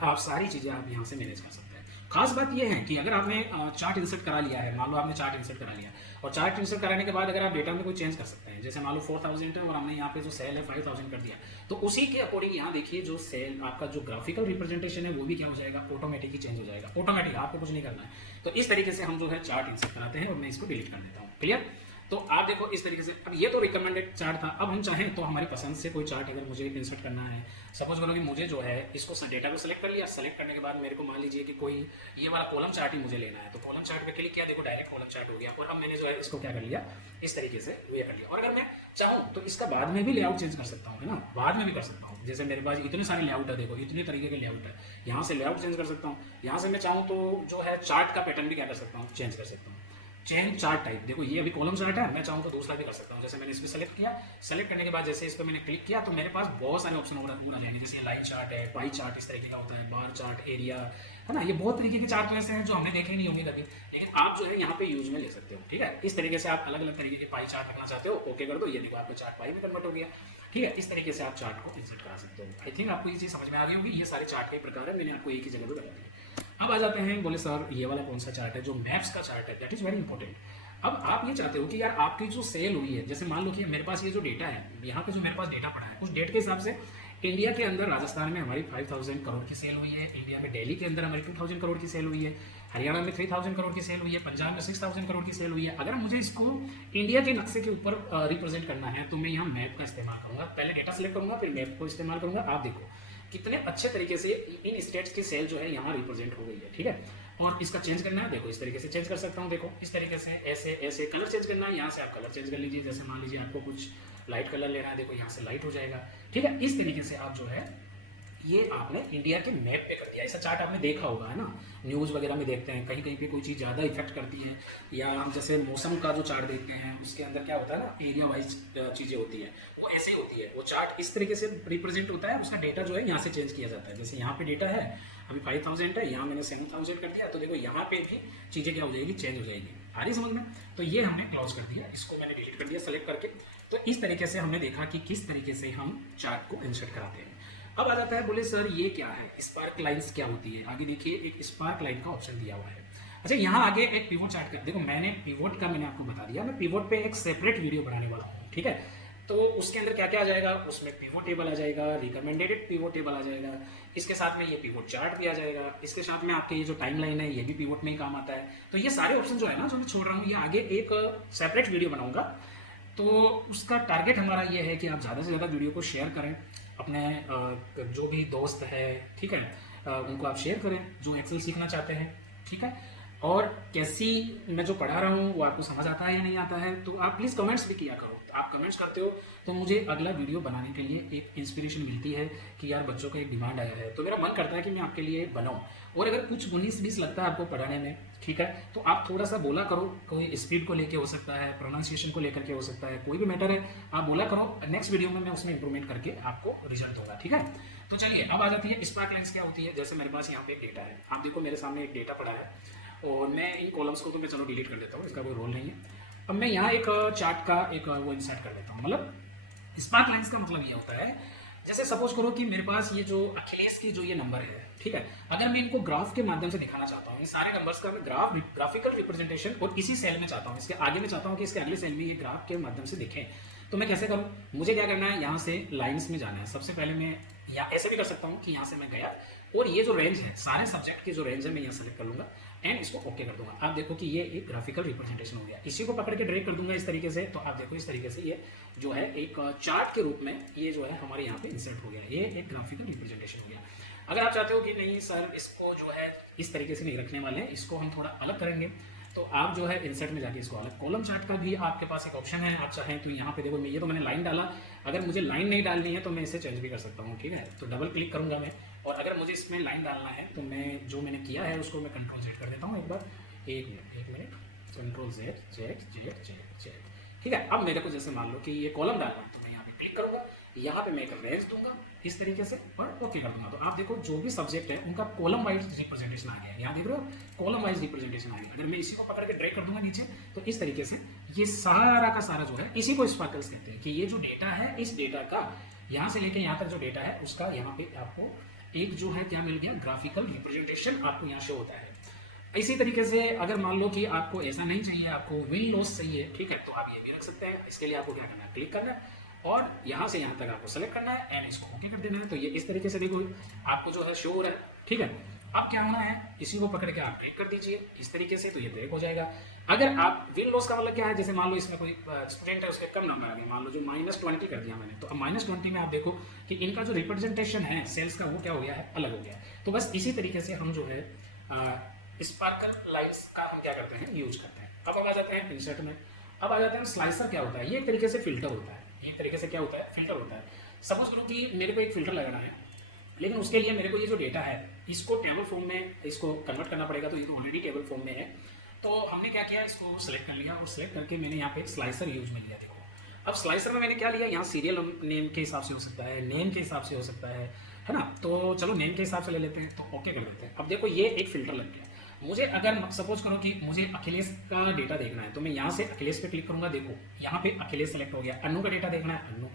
आप सारी चीज़ें आप यहाँ से मैनेज कर सकते हैं। खास बात यह है कि अगर आपने चार्ट इंसर्ट करा लिया है, मान लो आपने चार्ट इंसर्ट करा लिया और चार्ट इंसर्ट कराने के बाद अगर आप डेटा में कोई चेंज कर सकते हैं, जैसे मान लो 4000 है और हमने यहाँ पे जो सेल है 5000 कर दिया, तो उसी के अकॉर्डिंग यहाँ देखिए जो सेल आपका जो ग्राफिकल रिप्रेजेंटेशन है वो भी क्या हो जाएगा, ऑटोमेटिक ही चेंज हो जाएगा, ऑटोमेटिक, आपको कुछ नहीं करना है। तो इस तरीके से हम जो है चार्ट इंसर्ट कराते हैं और मैं इसको डिलीट कर देता हूँ, क्लियर। तो आप देखो इस तरीके से। अब ये तो रिकमेंडेड चार्ट था, अब हम चाहें तो हमारी पसंद से कोई चार्ट अगर मुझे इंसर्ट करना है, सपोज करो कि मुझे जो है इसको डेटा को सेलेक्ट कर लिया, सेलेक्ट करने के बाद मेरे को मान लीजिए कि कोई ये वाला कॉलम चार्ट ही मुझे लेना है, तो कॉलम चार्ट पे क्लिक किया, देखो डायरेक्ट कॉलम चार्ट हो गया। और अब मैंने जो है इसको क्या कर लिया, इस तरीके से ये कर लिया। और अगर मैं चाहूँ तो इसका बाद में भी लेआउट चेंज कर सकता हूँ, है ना, बाद में भी कर सकता हूँ। जैसे मेरे पास इतने सारे लेआउट है, देखो इतने तरीके के लेआउट है, यहाँ से लेआउट चेंज कर सकता हूँ। यहाँ से मैं चाहूँ तो जो है चार्ट का पैटर्न भी क्या कर सकता हूँ, चेंज कर सकता हूँ। चेंज चार्ट टाइप, देखो ये अभी कॉलम चार्ट है, मैं चाहूँ तो दूसरा भी कर सकता हूँ। जैसे मैंने इसमें सेलेक्ट किया, सेलेक्ट करने के बाद जैसे इस पर मैंने क्लिक किया तो मेरे पास बहुत सारे ऑप्शन आ जाएंगे। जैसे लाइन चार्ट है, पाई चार्ट इस तरीके का होता है, बार चार्ट, एरिया, है ना। ये बहुत तरीके के चार्ट ऐसे हैं जो हमने देखे नहीं होंगे कभी, लेकिन आप जो है यहाँ पे यूज में ले सकते हो, ठीक है। इस तरीके से आप अलग अलग तरीके के पाई चार्ट रखना चाहते हो, ओके कर दो, ये देखो आपका चार्ट पाई में कन्वर्ट हो गया, ठीक है। इस तरीके से आप चार्ट को इंसर्ट करा सकते हो। आई थिंक आपको ये चीज समझ में आ गई होगी। ये सारे चार्ट के प्रकार है, मैंने आपको एक ही जगह पे बता दिया। अब आ जाते हैं, बोले सर ये वाला कौन सा चार्ट है, जो मैप्स का चार्ट है, दैट इज वेरी इंपॉर्टेंट। अब आप ये चाहते हो कि यार आपकी जो सेल हुई है, जैसे मान लो कि मेरे पास ये जो डेटा है, यहाँ पे जो मेरे पास डेटा पड़ा है, उस डेट के हिसाब से इंडिया के अंदर राजस्थान में हमारी 5000 करोड़ की सेल हुई है, इंडिया में दिल्ली के अंदर हमारी 2000 करोड़ की सेल हुई है, हरियाणा में 3000 करोड़ की सेल हुई है, पंजाब में 6000 करोड़ की सेल हुई है। अगर मुझे इसको इंडिया के नक्शे के ऊपर रिप्रेजेंट करना है तो मैं यहाँ मैप का इस्तेमाल करूंगा, पहले डेटा सेलेक्ट करूंगा फिर मैप को इस्तेमाल करूंगा। आप देखो कितने अच्छे तरीके से इन स्टेट्स की सेल जो है यहाँ रिप्रेजेंट हो गई है, ठीक है। और इसका चेंज करना है, देखो इस तरीके से चेंज कर सकता हूँ, देखो इस तरीके से, ऐसे ऐसे कलर चेंज करना है, यहाँ से आप कलर चेंज कर लीजिए, जैसे मान लीजिए आपको कुछ लाइट कलर लेना है, देखो यहाँ से लाइट हो जाएगा, ठीक है। इस तरीके से आप जो है ये आपने इंडिया के मैप पे कर दिया। ऐसा चार्ट आपने देखा होगा, है ना, न्यूज़ वगैरह में देखते हैं, कहीं कहीं पे कोई चीज़ ज़्यादा इफेक्ट करती है, या हम जैसे मौसम का जो चार्ट देखते हैं उसके अंदर क्या होता है ना, एरिया वाइज चीज़ें होती है, वो ऐसे ही होती है। वो चार्ट इस तरीके से रिप्रेजेंट होता है, उसका डेटा जो है यहाँ से चेंज किया जाता है। जैसे यहाँ पे डेटा है अभी 5000 है, यहाँ मैंने 7000 कर दिया, तो देखो यहाँ पे भी चीज़ें क्या हो जाएगी, चेंज हो जाएगी। आ रही समझ में? तो ये हमने क्लोज कर दिया, इसको मैंने डिलीट कर दिया सेलेक्ट करके। तो इस तरीके से हमने देखा कि किस तरीके से हम चार्ट को इंसर्ट कराते हैं। अब आ जाता है, बोले सर ये क्या है, स्पार्क लाइंस क्या होती है। आगे देखिए एक स्पार्क लाइन का ऑप्शन दिया हुआ है। अच्छा, यहाँ आगे एक पिवोट चार्ट का, देखो मैंने पिवोट का मैंने आपको बता दिया, मैं पिवोट पे एक सेपरेट वीडियो बनाने वाला हूँ, ठीक है। तो उसके अंदर क्या क्या आ जाएगा, उसमें पिवोट टेबल आ जाएगा, रिकमेंडेड पिवोट टेबल आ जाएगा, इसके साथ में ये पिवोट चार्ट भी आ जाएगा, इसके साथ में आपके ये जो टाइम लाइन है ये भी पिवोट में ही काम आता है। तो ये सारे ऑप्शन जो है ना, जो मैं छोड़ रहा हूँ, ये आगे एक सेपरेट वीडियो बनाऊंगा। तो उसका टारगेट हमारा ये है कि आप ज़्यादा से ज़्यादा वीडियो को शेयर करें, अपने जो भी दोस्त है, ठीक है, उनको आप शेयर करें जो एक्सेल सीखना चाहते हैं, ठीक है। और कैसी मैं जो पढ़ा रहा हूँ वो आपको समझ आता है या नहीं आता है, तो आप प्लीज़ कमेंट्स भी किया करो। आप कमेंट्स करते हो तो मुझे अगला वीडियो बनाने के लिए एक इंस्पिरेशन मिलती है कि यार बच्चों का एक डिमांड आया है, तो मेरा मन करता है कि मैं आपके लिए बनाऊँ। और अगर कुछ 19-20 लगता है आपको पढ़ाने में, ठीक है, तो आप थोड़ा सा बोला करो, कोई स्पीड को लेके हो सकता है, प्रोनाउंसिएशन को लेकर के हो सकता है, कोई भी मैटर है, आप बोला करो, नेक्स्ट वीडियो में मैं उसमें इंप्रूवमेंट करके आपको रिजल्ट दूंगा, ठीक है। तो चलिए अब आ जाती है स्पार्क लाइन्स क्या होती है। जैसे मेरे पास यहाँ पे एक डेटा है, आप देखो मेरे सामने एक डेटा पड़ा है, और मैं इन कॉलम्स को तो मैं चलो डिलीट कर देता हूँ, इसका कोई रोल नहीं है। अब मैं यहाँ एक चार्ट का एक वो इंसर्ट कर देता हूँ। मतलब स्पार्क लाइन्स का मतलब ये होता है, जैसे सपोज करो कि मेरे पास ये जो अखिलेश की जो ये नंबर है, ठीक है, अगर मैं इनको ग्राफ के माध्यम से दिखाना चाहता हूँ, ये सारे नंबर्स का मैं ग्राफिकल रिप्रेजेंटेशन और इसी सेल में चाहता हूँ, इसके आगे में चाहता हूँ कि इसके अगले सेल में ये ग्राफ के माध्यम से दिखे, तो मैं कैसे करूँ। मुझे क्या करना है, यहाँ से लाइन्स में जाना है। सबसे पहले मैं या ऐसे भी कर सकता हूँ कि यहाँ से मैं गया और ये जो रेंज है, सारे सब्जेक्ट की जो रेंज है, मैं यहाँ सेलेक्ट कर लूंगा एंड इसको ओके कर दूंगा। आप देखो कि ये एक ग्राफिकल रिप्रेजेंटेशन हो गया। इसी को पकड़ के ड्रैग कर दूंगा इस तरीके से, तो आप देखो इस तरीके से ये जो है एक चार्ट के रूप में ये जो है हमारे यहाँ पे इंसर्ट हो गया, ये एक ग्राफिकल रिप्रेजेंटेशन हो गया। अगर आप चाहते हो कि नहीं सर इसको जो है इस तरीके से नहीं रखने वाले हैं, इसको हम थोड़ा अलग करेंगे, तो आप जो है इंसर्ट में जाके इसको अलग, कॉलम चार्ट का भी आपके पास एक ऑप्शन है। आप चाहें तो यहाँ पे देखो, मैं ये तो मैंने लाइन डाला, अगर मुझे लाइन नहीं डालनी है तो मैं इसे चेंज भी कर सकता हूँ, ठीक है। तो डबल क्लिक करूंगा मैं, और अगर मुझे इसमें लाइन डालना है तो मैं जो मैंने किया है उसको मैं कंट्रोल जेड कर देता हूँ एक बार, एक minute, control Z Z Z Z Z, ठीक है। अब मेरे को जैसे मान लो कि ये कॉलम डालना है, तो मैं यहाँ पे क्लिक करूंगा, यहाँ पे मैं एक रेंज दूंगा इस तरीके से और ओके कर दूंगा। तो आप देखो जो भी सब्जेक्ट है उनका कॉलम वाइज रिप्रेजेंटेशन आ गया, यहाँ देख रहे हो कॉलम वाइज रिप्रेजेंटेशन आ गया। अगर मैं इसी को पकड़ के ड्रैग कर दूंगा नीचे, तो इस तरीके से ये सारा का सारा जो है, इसी को स्पार्कल्स कहते हैं कि ये जो डेटा है, इस डेटा का यहाँ से लेके यहाँ तक जो डेटा है उसका यहाँ पे आपको एक जो है क्या मिल गया, ग्राफिकल रिप्रेजेंटेशन आपको यहाँ शो होता है। इसी तरीके से अगर मान लो कि आपको ऐसा नहीं चाहिए, आपको विन लॉस चाहिए, ठीक है, तो आप ये भी रख सकते हैं। इसके लिए आपको क्या करना है, क्लिक करना है और यहाँ से यहाँ तक आपको सेलेक्ट करना है एंड इसको ओके कर देना है। तो ये इस तरीके से देखो आपको जो है शो हो रहा है, ठीक है। अब क्या होना है, इसी को पकड़ के आप ड्रैग कर दीजिए इस तरीके से, तो ये ड्रैग हो जाएगा। अगर आप विन लॉस का मतलब क्या है, जैसे मान लो इसमें कोई स्टूडेंट है, उसके कम नंबर आ गए, मान लो जो -20 कर दिया मैंने, तो अब -20 में आप देखो कि इनका जो रिप्रेजेंटेशन है सेल्स का, वो क्या हो गया है, अलग हो गया है। तो बस इसी तरीके से हम जो है स्पार्कल लाइन्स का हम क्या करते हैं, यूज करते हैं। अब आ जाते हैं इंसर्ट में। अब आ जाते हैं स्लाइसर क्या होता है। ये एक तरीके से फिल्टर होता है, एक तरीके से क्या होता है, फिल्टर होता है। सपोज करो कि मेरे को एक फिल्टर लगाना है, लेकिन उसके लिए मेरे को ये जो डेटा है इसको टेबल फॉर्म में इसको कन्वर्ट करना पड़ेगा। तो ये तो ऑलरेडी टेबल फॉर्म में है, तो हमने क्या किया, इसको सेलेक्ट कर लिया और सेलेक्ट करके मैंने यहाँ पे स्लाइसर यूज में लिया। देखो अब स्लाइसर में मैंने क्या लिया, यहाँ सीरियल नेम के हिसाब से हो सकता है, नेम के हिसाब से हो सकता है ना। तो चलो नेम के हिसाब से ले लेते हैं, तो ओके कर लेते हैं। अब देखो ये एक फिल्टर लग गया। मुझे अगर सपोज करो कि मुझे अखिलेश का डेटा देखना है, तो मैं यहाँ से अखिलेश पे क्लिक करूंगा। देखो यहाँ पे अखिलेश सेलेक्ट हो गया। अन्नू का डेटा देखना है, अन्नू।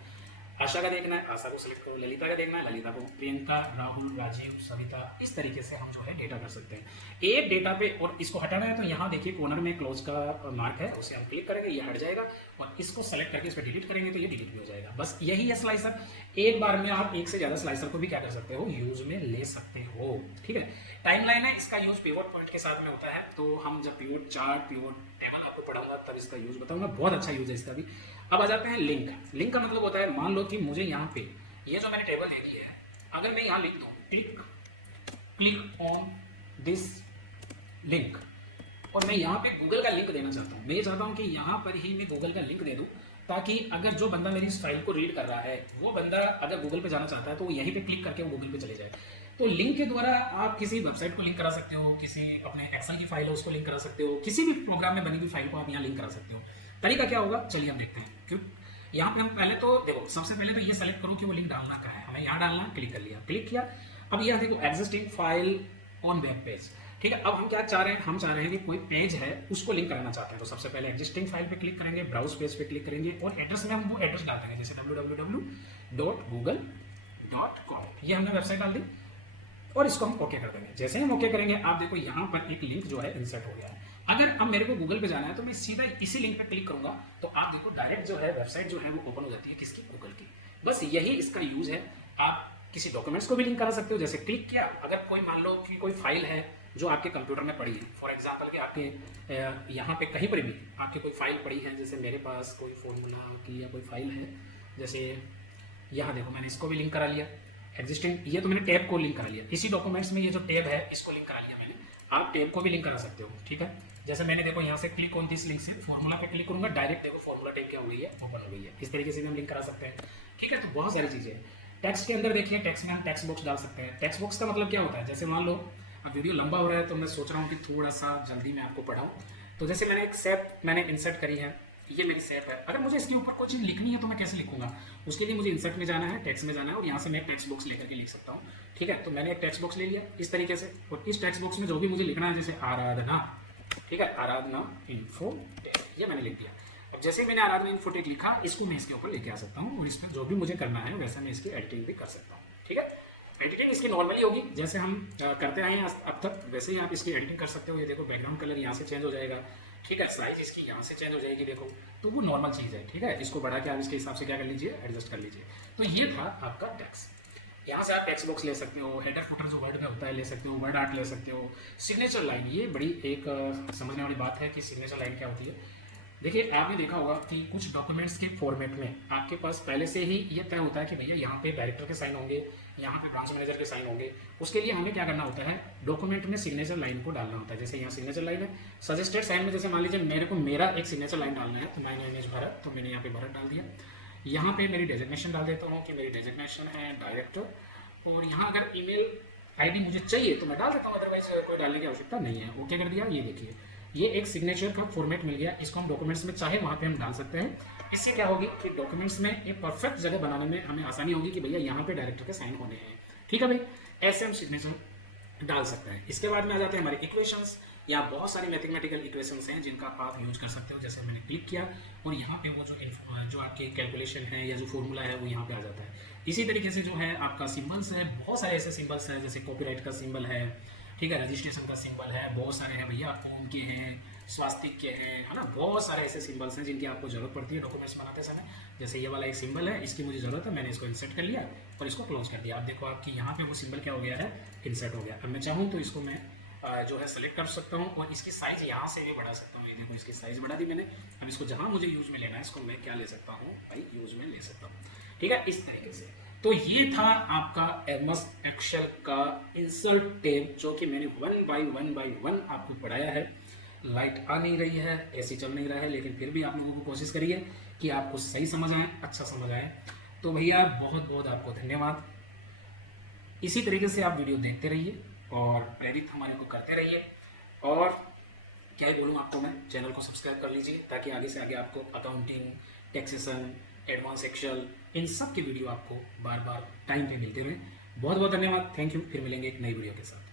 आशा का देखना है, आशा को सिलेक्ट करो, ललिता का देखना है, ललिता को, प्रियंका, राहुल, राजीव, सविता, इस तरीके से हम जो है डेटा कर सकते हैं एक डेटा पे। और इसको हटाना है तो यहाँ देखिए कॉर्नर में क्लोज का मार्क है, उसे हम क्लिक करेंगे, ये हट जाएगा, और इसको सेलेक्ट करके इस पर डिलीट करेंगे तो ये डिलीट भी हो जाएगा। बस यही है स्लाइसर। एक बार में आप एक से ज्यादा स्लाइसर को भी क्या कर सकते हो, यूज में ले सकते हो। ठीक है, टाइमलाइन है, इसका यूज पिवट पॉइंट के साथ में होता है, तो हम जब पिवट चार्ट, पिवट टेबल आपको पढ़ाऊंगा तब इसका यूज बताऊंगा, बहुत अच्छा यूज है इसका भी। अब आ जाते हैं लिंक। लिंक का मतलब होता है, मान लो कि मुझे यहाँ पे ये जो मैंने टेबल दे दी है, अगर मैं यहाँ लिख दूँ click click on this link, और मैं यहाँ पे गूगल का लिंक देना चाहता हूँ, मैं ये चाहता हूँ कि यहाँ पर ही मैं गूगल का लिंक दे दूँ, ताकि अगर जो बंदा मेरी इस फाइल को रीड कर रहा है, वो बंदा अगर गूगल पे जाना चाहता है तो वो यहीं पे क्लिक करके वो गूगल पे चले जाए। तो लिंक के द्वारा आप किसी वेबसाइट को लिंक करा सकते हो, किसी अपने एक्सेल की फाइल है उसको लिंक करा सकते हो, किसी भी प्रोग्राम में बनी हुई फाइल को आप यहाँ लिंक करा सकते हो। तरीका क्या होगा, चलिए हम देखते हैं। क्यों, यहाँ पे हम पहले तो देखो, सबसे पहले तो ये सेलेक्ट करो कि वो लिंक डालना कहाँ है, हमें यहाँ डालना, क्लिक कर लिया, क्लिक किया। अब यह देखो existing file on web page. ठीक है, अब हम क्या चाह रहे हैं, हम चाह रहे हैं कि कोई पेज है उसको लिंक करना चाहते हैं। तो सबसे पहले एग्जिस्टिंग फाइल पे क्लिक करेंगे, ब्राउज पेज पे क्लिक करेंगे, और एड्रेस में हम वो एड्रेस डाल देंगे, जैसे www.google.com, ये हमने वेबसाइट डाल दी, और इसको हम ओके कर देंगे। जैसे ही हम ओके करेंगे, आप देखो यहाँ पर एक लिंक जो है इंसर्ट हो गया है। अगर अब मेरे को गूगल पे जाना है तो मैं सीधा इसी लिंक पे क्लिक करूंगा, तो आप देखो डायरेक्ट जो है वेबसाइट जो है वो ओपन हो जाती है, किसकी, गूगल की। बस यही इसका यूज है। आप किसी डॉक्यूमेंट्स को भी लिंक करा सकते हो, जैसे क्लिक किया, अगर कोई मान लो कि कोई फाइल है जो आपके कंप्यूटर में पड़ी है, फॉर एग्जांपल कि आपके यहाँ पे कहीं पर भी आपकी कोई फाइल पड़ी है, जैसे मेरे पास कोई फॉर्मूला की या कोई फाइल है, जैसे यहाँ देखो मैंने इसको भी लिंक करा लिया, एग्जिस्टिंग, ये तो मैंने टैब को लिंक करा लिया, इसी डॉक्यूमेंट्स में ये जो टैब है इसको लिंक करा लिया मैंने। आप टैब को भी लिंक करा सकते हो। ठीक है, जैसे मैंने देखो यहाँ से क्लिक ऑन दिस लिंक से फॉर्मूला पे क्लिक करूंगा, डायरेक्ट देखो फॉर्मूला टैब क्या हो गई है, ओपन हो गई है। इस तरीके से भी हम लिंक करा सकते हैं। ठीक है, तो बहुत सारी चीजें हैं। टेक्स्ट के अंदर देखिए, टेक्स्ट में हम टेक्स्ट बॉक्स डाल सकते हैं। टेक्स्ट बॉक्स का मतलब क्या होता है, जैसे मान लो अब वीडियो लंबा हो रहा है तो मैं सोच रहा हूँ कि थोड़ा सा जल्दी मैं आपको पढ़ाऊँ, तो जैसे मैंने एक सेप मैंने इंसर्ट करी है, ये मेरी सेप है। अगर मुझे इसके ऊपर कोई चीज लिखनी है तो मैं कैसे लिखूंगा, उसके लिए मुझे इंसर्ट में जाना है, टेक्स्ट में जाना है, और यहाँ से मैं टेक्स्ट बॉक्स लेकर के लिख सकता हूँ। ठीक है, तो मैंने एक टेक्स्ट बॉक्स ले लिया इस तरीके से, और इस टेक्स्ट बॉक्स में जो भी मुझे लिखना है, जैसे आराधना, ठीक है, आराधना इन्फोटेक, ये मैंने लिख दिया। अब जैसे ही मैंने आराधना इन्फोटेक लिखा, इसको मैं इसके ऊपर लेके आ सकता हूँ, और इसमें जो भी मुझे करना है वैसा मैं इसकी एडिटिंग भी कर सकता हूँ। ठीक है, एडिटिंग इसकी नॉर्मली होगी, जैसे हम करते आए हैं अब तक, वैसे ही आप इसकी एडिटिंग कर सकते हो। ये देखो बैकग्राउंड कलर यहाँ से चेंज हो जाएगा, ठीक है, साइज इसकी यहाँ से चेंज हो जाएगी, देखो, तो वो नॉर्मल चीज़ है। ठीक है, इसको बढ़ा के आप इसके हिसाब से क्या कर लीजिए, एडजस्ट कर लीजिए। तो ये था आपका टेक्स्ट। यहाँ से आप टेक्स्ट बॉक्स ले सकते हो, हेडर फुटर जो वर्ड में होता है ले सकते हो, वर्ड आर्ट ले सकते हो, सिग्नेचर लाइन, ये बड़ी एक समझने वाली बात है कि सिग्नेचर लाइन क्या होती है। देखिए, आपने देखा होगा कि कुछ डॉक्यूमेंट्स के फॉर्मेट में आपके पास पहले से ही ये तय होता है कि भैया यहाँ पे डायरेक्टर के साइन होंगे, यहाँ पे ब्रांच मैनेजर के साइन होंगे। उसके लिए हमें क्या करना होता है, डॉक्यूमेंट में सिग्नेचर लाइन को डालना होता है। जैसे यहाँ सिग्नेचर लाइन है, सजेस्टेड साइन में जैसे मान लीजिए मेरे को मेरा एक सिग्नेचर लाइन डालना है, तो मैंने इमेज भरत, तो मैंने यहाँ पे भरत डाल दिया। यहाँ पे मेरी डेजिग्नेशन डाल देता हूँ कि मेरी डेजिग्नेशन है डायरेक्टर, और यहाँ अगर ईमेल आईडी मुझे चाहिए तो मैं डाल देता हूँ, अदरवाइज कोई डालने की आवश्यकता नहीं है। ओके कर दिया, ये देखिए ये एक सिग्नेचर का फॉर्मेट मिल गया, इसको हम डॉक्यूमेंट्स में चाहे वहाँ पे हम डाल सकते हैं। इससे क्या होगी कि डॉक्यूमेंट्स में एक परफेक्ट जगह बनाने में हमें आसानी होगी कि भैया यहाँ पे डायरेक्टर के साइन होने हैं। ठीक है भाई, ऐसे हम सिग्नेचर डाल सकते हैं। इसके बाद में आ जाते हैं हमारे इक्वेशंस, या बहुत सारी मैथमेटिकल इक्वेशंस हैं जिनका आप यूज कर सकते हो। जैसे मैंने क्लिक किया और यहाँ पे वो जो आपके कैलकुलेशन है या जो फॉर्मूला है वो यहाँ पे आ जाता है। इसी तरीके से जो है आपका सिंबल्स है, बहुत सारे ऐसे सिंबल्स हैं, जैसे कॉपीराइट का सिंबल है, ठीक है, रजिस्ट्रेशन का सिंबल है, बहुत सारे हैं भैया, ओम के हैं, स्वास्तिक के हैं, है ना, बहुत सारे ऐसे सिंबल्स हैं जिनकी आपको जरूरत पड़ती है डॉक्यूमेंट्स बनाते समय। जैसे ये वाला एक सिंबल है, इसकी मुझे जरूरत है, मैंने इसको इंसर्ट कर लिया और इसको क्लोज कर दिया। आप देखो आपकी यहाँ पे वो सिंबल क्या हो गया है, इंसर्ट हो गया। अब मैं चाहूँ तो इसको मैं जो है सेलेक्ट कर सकता हूँ और इसकी साइज यहाँ से भी बढ़ा सकता हूँ। ये देखो इसकी साइज बढ़ा दी मैंने। अब इसको जहाँ मुझे यूज में लेना है इसको मैं क्या ले सकता हूँ भाई, यूज में ले सकता हूँ। ठीक है, इस तरीके से। तो ये था आपका एमएस एक्सेल का इंसर्ट टैब, जो कि मैंने वन बाय वन आपको पढ़ाया है। लाइट आ नहीं रही है, एसी चल नहीं रहा है, लेकिन फिर भी आप लोगों को कोशिश करिए कि आपको सही समझ आए, अच्छा समझ आए। तो भैया बहुत बहुत आपको धन्यवाद। इसी तरीके से आप वीडियो देखते रहिए और प्रेरित हमारे को करते रहिए। और क्या ही बोलूँ आपको, मैं चैनल को सब्सक्राइब कर लीजिए ताकि आगे से आगे आपको अकाउंटिंग, टैक्सेशन, एडवांस एक्सेल, इन सब की वीडियो आपको बार बार टाइम पे मिलते रहे। बहुत बहुत धन्यवाद, थैंक यू। फिर मिलेंगे एक नई वीडियो के साथ।